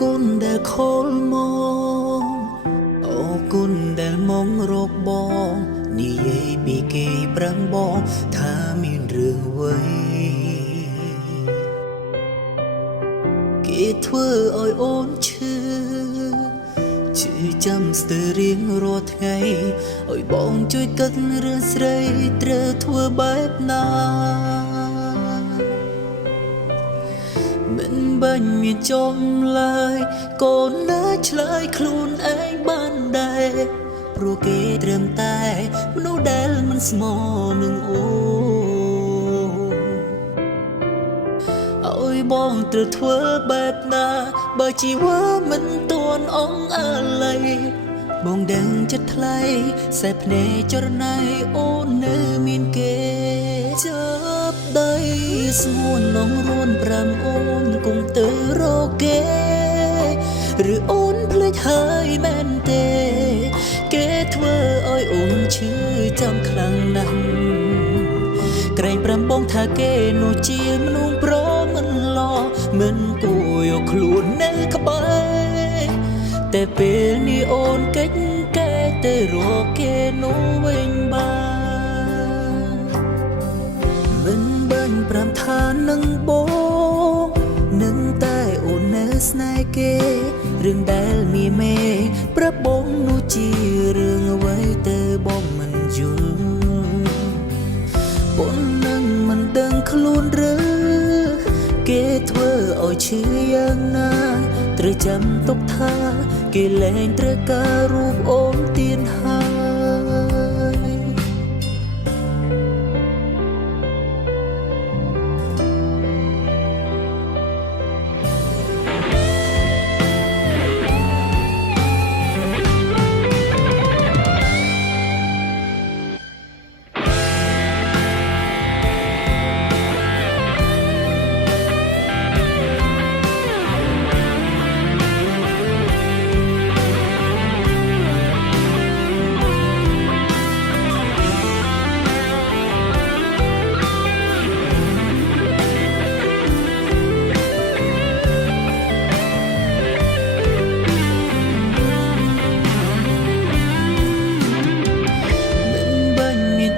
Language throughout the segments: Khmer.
គុណដែលខលមកអរគុណដែលមងរកបងនិយាយពីគេប្រឹងបងថាមានរឿងអ្វីគេធ្វើឲ្យអូនឈឺឈឺចាំស្ទើររៀងរាល់ថ្ងៃឲ្យបងជួយគិតរឿងស្រីត្រូវធ្វើបែបណាមិនបាញ់មានចំឡើយកូនណាឆ្លើយខ្លួនឯងបានដែរព្រោះគេត្រឹមតែមនុស្សដែលមិនស្មោះនឹងអូឲ្យបងត្រូវធ្វើបែបណាបើជីវិតមិនទាន់អងអាឡ័យបងដឹងចិត្តថ្លៃសែភ្នែកចរណៃអូននៅមានគេចាប់ដៃស្ងួននងរួនប្រាំអូនគង់ទៅរកគេឬអូនភ្លេចហើយមែនទេគេធ្វើឲ្យអូនឈឺចាំខ្លាំងណាស់ក្រែងប្រាំបងថាគេនោះជាមនុស្សប្រមិនឡមិនគួរយកខ្លួននៅក្បែរតែពេលនេះអូនកិច្ចកែទៅរកគេនោះវិញបានមិនបាញ់ប្រាំថានឹងបងនឹងតែអូននៅស្នេហ៍គេរឿងដែលមានមេប្រាប់បងនោះជារឿងអ្វីទៅបងមិនយល់ប៉ុននឹងមិនដឹងខ្លួនឬគេធ្វើឲ្យឈឺយ៉ាងណាត្រូវចាំទុកថាគេលែងត្រូវការរូបអូនទៀតហើយ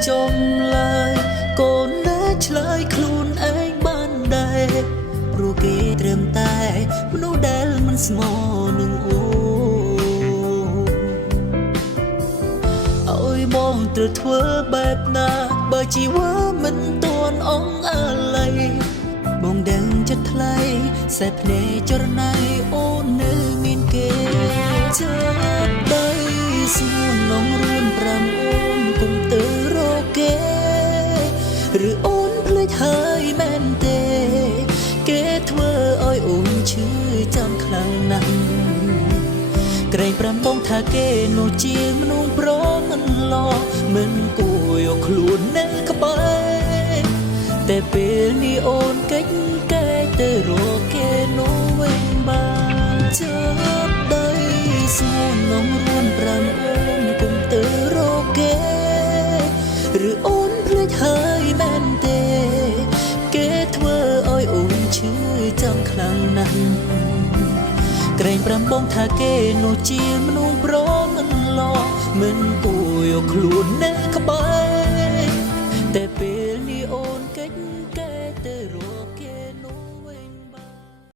ចំឡើយកូនណាឆ្លើយខ្លួនឯងបានដែរព្រោះគេត្រឹមតែមនុស្សដែលមិនស្មោះនឹងអូឲ្យបងត្រូវធ្វើបែបណាបើជីវិតមិនទាន់អងអាឡ័យបងដឹងចិត្តថ្លៃសែភ្នែកចរណៃអូននៅមានគេចាប់ដៃស្ងួននងរួនប្រាំអូនគង់ទៅរកគេឬអូនភ្លេចហើយមែនទេគេធ្វើឲ្យអូនឈឺចាំខ្លាំងណាស់ក្រែងប្រាំបងថាគេនោះជាមនុស្សប្រមិនឡមិនគួរយកខ្លួននៅក្បែរតែពេលនេះអូនកិច្ចកែទៅរកគេនោះវិញបានចាប់ដៃស្ងួននងរួនប្រាំអូនគង់ទៅរកគេឬអូនភ្លេចហើយមែនទេគេធ្វើឲ្យអូនឈឺចាំខ្លាំងណាស់ក្រែងប្រាំបងថាគេនោះជាមនុស្សប្រមិនឡមិនគួរយកខ្លួននៅក្បែរ